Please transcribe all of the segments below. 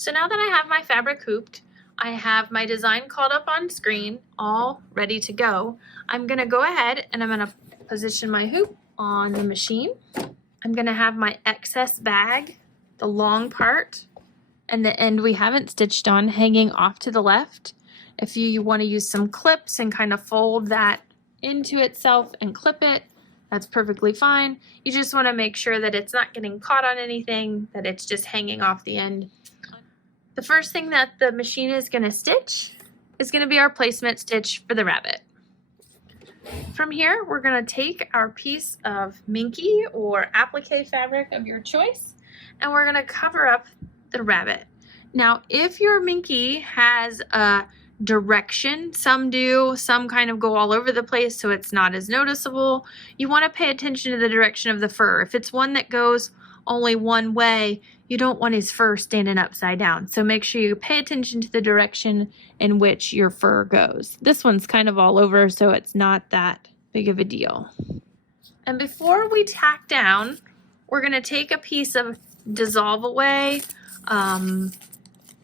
So now that I have my fabric hooped, I have my design called up on screen, all ready to go. I'm gonna go ahead and I'm gonna position my hoop on the machine. I'm gonna have my excess bag, the long part, and the end we haven't stitched on hanging off to the left. If you wanna use some clips and kind of fold that into itself and clip it, that's perfectly fine. You just wanna make sure that it's not getting caught on anything, that it's just hanging off the end. The first thing that the machine is going to stitch is going to be our placement stitch for the rabbit. From here, we're going to take our piece of minky or applique fabric of your choice, and we're going to cover up the rabbit. Now, if your minky has a direction, some do, some kind of go all over the place so it's not as noticeable, you want to pay attention to the direction of the fur. If it's one that goes only one way, you don't want his fur standing upside down. So make sure you pay attention to the direction in which your fur goes. This one's kind of all over, so it's not that big of a deal. And before we tack down, we're gonna take a piece of Dissolve Away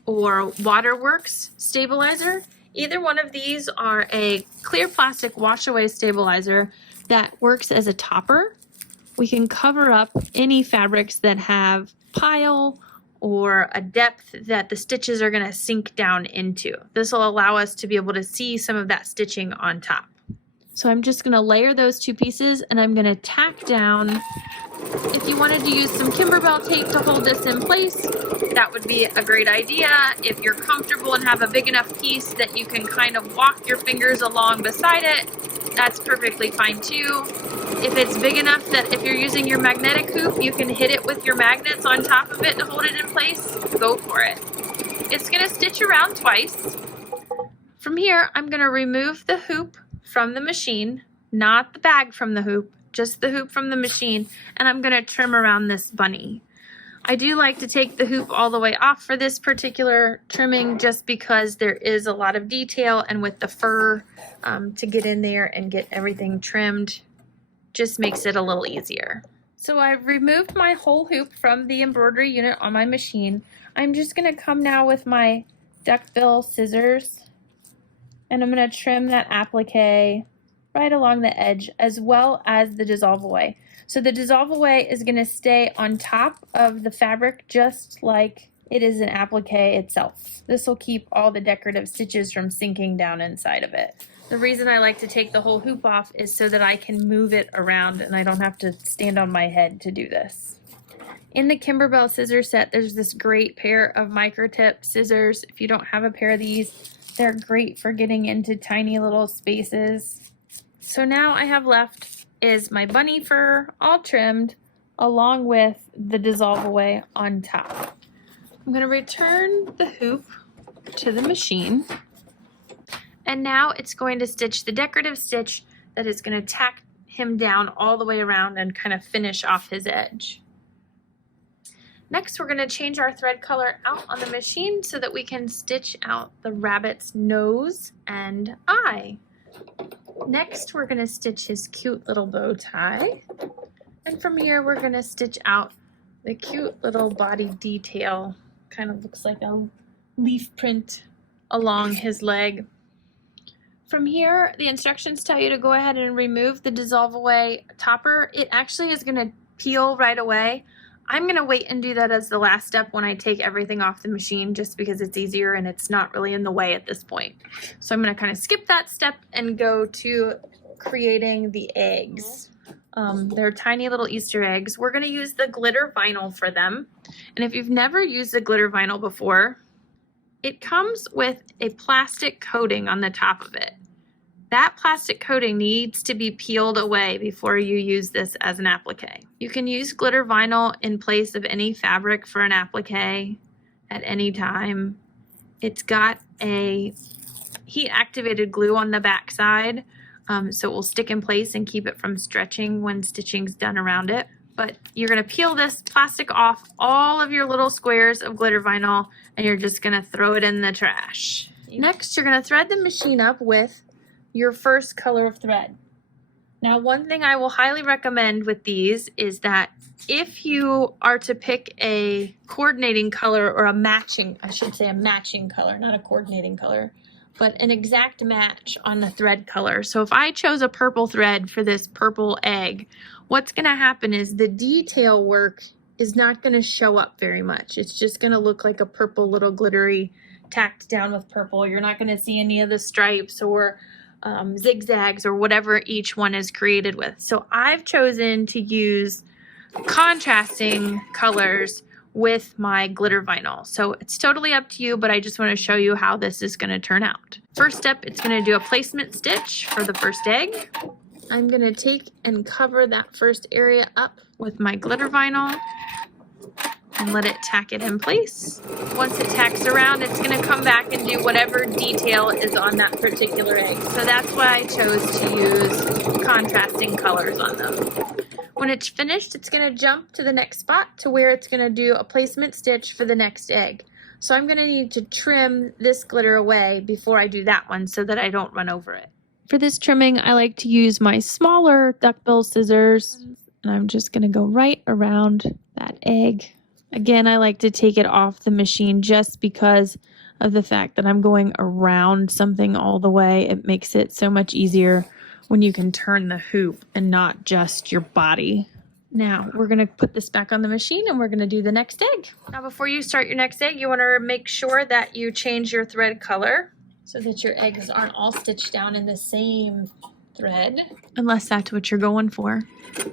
or Waterworks stabilizer. Either one of these are a clear plastic wash away stabilizer that works as a topper. We can cover up any fabrics that have pile or a depth that the stitches are going to sink down into. This will allow us to be able to see some of that stitching on top. So I'm just going to layer those two pieces and I'm going to tack down. If you wanted to use some Kimberbell tape to hold this in place, that would be a great idea. If you're comfortable and have a big enough piece that you can kind of walk your fingers along beside it, that's perfectly fine too. If it's big enough that if you're using your magnetic hoop, you can hit it with your magnets on top of it to hold it in place, go for it. It's going to stitch around twice. From here, I'm going to remove the hoop from the machine, not the bag from the hoop, just the hoop from the machine, and I'm going to trim around this bunny. I do like to take the hoop all the way off for this particular trimming just because there is a lot of detail, and with the fur to get in there and get everything trimmed just makes it a little easier. So I've removed my whole hoop from the embroidery unit on my machine. I'm just going to come now with my duckbill scissors and I'm going to trim that applique right along the edge as well as the Dissolve Away. So the Dissolve Away is going to stay on top of the fabric just like it is an applique itself. This will keep all the decorative stitches from sinking down inside of it. The reason I like to take the whole hoop off is so that I can move it around and I don't have to stand on my head to do this. In the Kimberbell scissor set, there's this great pair of micro tip scissors. If you don't have a pair of these, they're great for getting into tiny little spaces. So now I have left is my bunny fur all trimmed along with the Dissolve Away on top. I'm going to return the hoop to the machine. And now it's going to stitch the decorative stitch that is going to tack him down all the way around and kind of finish off his edge. Next, we're going to change our thread color out on the machine so that we can stitch out the rabbit's nose and eye. Next, we're going to stitch his cute little bow tie. And from here, we're going to stitch out the cute little body detail. Kind of looks like a leaf print along his leg. From here, the instructions tell you to go ahead and remove the Dissolve Away topper. It actually is going to peel right away. I'm going to wait and do that as the last step when I take everything off the machine just because it's easier and it's not really in the way at this point. So I'm going to kind of skip that step and go to creating the eggs. They're tiny little Easter eggs. We're going to use the glitter vinyl for them. And if you've never used the glitter vinyl before, it comes with a plastic coating on the top of it. That plastic coating needs to be peeled away before you use this as an applique. You can use glitter vinyl in place of any fabric for an applique at any time. It's got a heat activated glue on the back side, so it will stick in place and keep it from stretching when stitching's done around it. But you're going to peel this plastic off all of your little squares of glitter vinyl and you're just going to throw it in the trash. Next, you're going to thread the machine up with your first color of thread. Now, one thing I will highly recommend with these is that if you are to pick a coordinating color or a matching, I should say a matching color, not a coordinating color, but an exact match on the thread color. So if I chose a purple thread for this purple egg, what's going to happen is the detail work is not going to show up very much. It's just going to look like a purple little glittery tacked down with purple. You're not going to see any of the stripes or zigzags or whatever each one is created with. So I've chosen to use contrasting colors with my glitter vinyl. So it's totally up to you, but I just want to show you how this is going to turn out. First step, it's going to do a placement stitch for the first egg. I'm going to take and cover that first area up with my glitter vinyl and let it tack it in place. Once it tacks around, it's going to come back and do whatever detail is on that particular egg. So that's why I chose to use contrasting colors on them. When it's finished, it's going to jump to the next spot to where it's going to do a placement stitch for the next egg. So I'm going to need to trim this glitter away before I do that one so that I don't run over it. For this trimming, I like to use my smaller duckbill scissors, and I'm just going to go right around that egg. Again, I like to take it off the machine just because of the fact that I'm going around something all the way. It makes it so much easier when you can turn the hoop and not just your body. Now we're going to put this back on the machine and we're going to do the next egg. Now before you start your next egg, you want to make sure that you change your thread color so that your eggs aren't all stitched down in the same thread, unless that's what you're going for.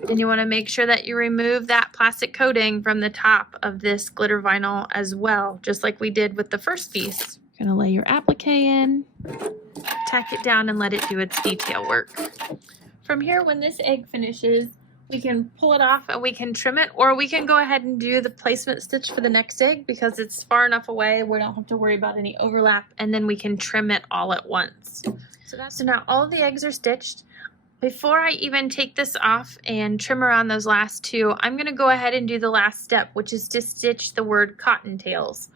Then you want to make sure that you remove that plastic coating from the top of this glitter vinyl as well, just like we did with the first piece. You're going to lay your applique in, tack it down, and let it do its detail work. From here, when this egg finishes, we can pull it off and we can trim it, or we can go ahead and do the placement stitch for the next egg because it's far enough away we don't have to worry about any overlap, and then we can trim it all at once. So now all of the eggs are stitched. Before I even take this off and trim around those last two, I'm going to go ahead and do the last step, which is to stitch the word cottontails.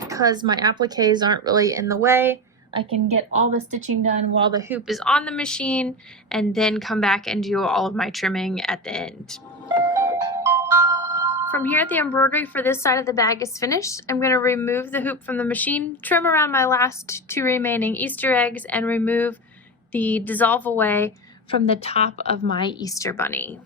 Because my appliques aren't really in the way, I can get all the stitching done while the hoop is on the machine and then come back and do all of my trimming at the end. From here, the embroidery for this side of the bag is finished. I'm going to remove the hoop from the machine, trim around my last two remaining Easter eggs, and remove the dissolve away from the top of my Easter bunny.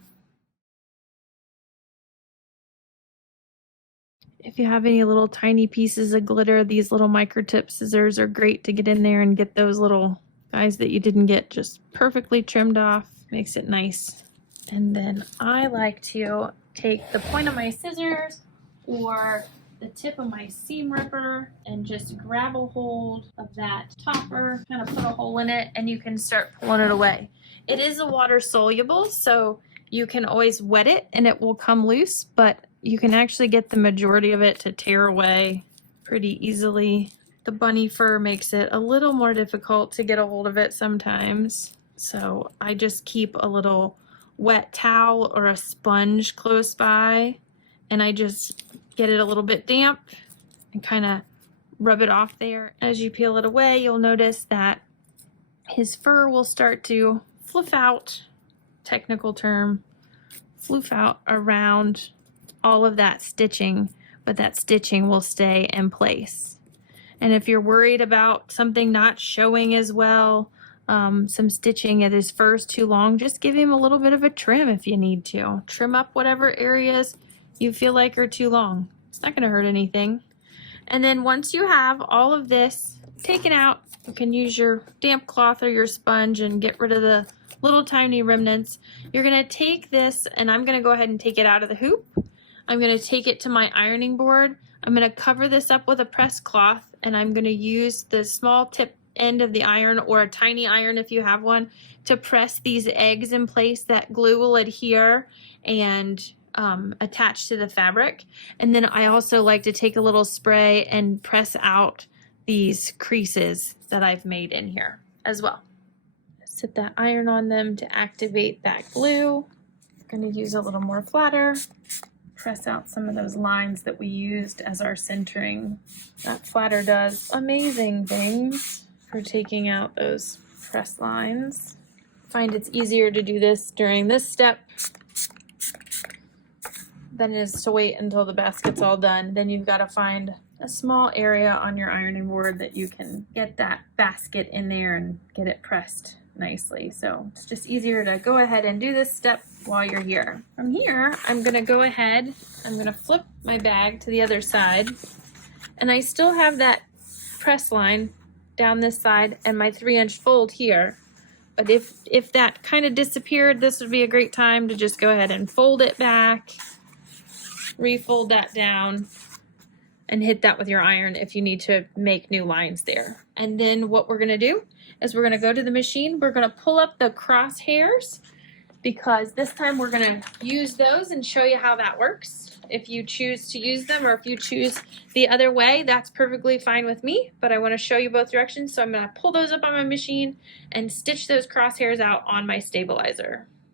If you have any little tiny pieces of glitter, these little microtip scissors are great to get in there and get those little guys that you didn't get just perfectly trimmed off. Makes it nice. And then I like to take the point of my scissors or the tip of my seam ripper and just grab a hold of that topper, kind of put a hole in it, and you can start pulling it away. It is a water soluble, so you can always wet it and it will come loose, but you can actually get the majority of it to tear away pretty easily. The bunny fur makes it a little more difficult to get a hold of it sometimes, so I just keep a little wet towel or a sponge close by, and I just get it a little bit damp and kind of rub it off there. As you peel it away, you'll notice that his fur will start to floof out, technical term, floof out around all of that stitching, but that stitching will stay in place. And if you're worried about something not showing as well, some stitching at his fur is too long, just give him a little bit of a trim if you need to. Trim up whatever areas you feel like are too long. It's not going to hurt anything. And then once you have all of this taken out, you can use your damp cloth or your sponge and get rid of the little tiny remnants. You're going to take this, and I'm going to go ahead and take it out of the hoop. I'm going to take it to my ironing board. I'm going to cover this up with a pressed cloth, and I'm going to use the small tip end of the iron, or a tiny iron if you have one, to press these eggs in place. That glue will adhere and attach to the fabric. And then I also like to take a little spray and press out these creases that I've made in here as well. Set that iron on them to activate that glue. I'm going to use a little more flatter. Press out some of those lines that we used as our centering. That flatter does amazing things for taking out those press lines. If find it's easier to do this during this step than it is to wait until the basket's all done. Then you've got to find a small area on your ironing board that you can get that basket in there and get it pressed nicely. So it's just easier to go ahead and do this step while you're here. From here, I'm gonna go ahead, I'm gonna flip my bag to the other side, and I still have that press line down this side and my 3-inch fold here. But if that kind of disappeared, this would be a great time to just go ahead and fold it back, refold that down, and hit that with your iron if you need to make new lines there. And then what we're gonna do is we're gonna go to the machine, we're gonna pull up the crosshairs, because this time we're gonna use those and show you how that works. If you choose to use them or if you choose the other way, that's perfectly fine with me, but I wanna show you both directions. So I'm gonna pull those up on my machine and stitch those crosshairs out on my stabilizer.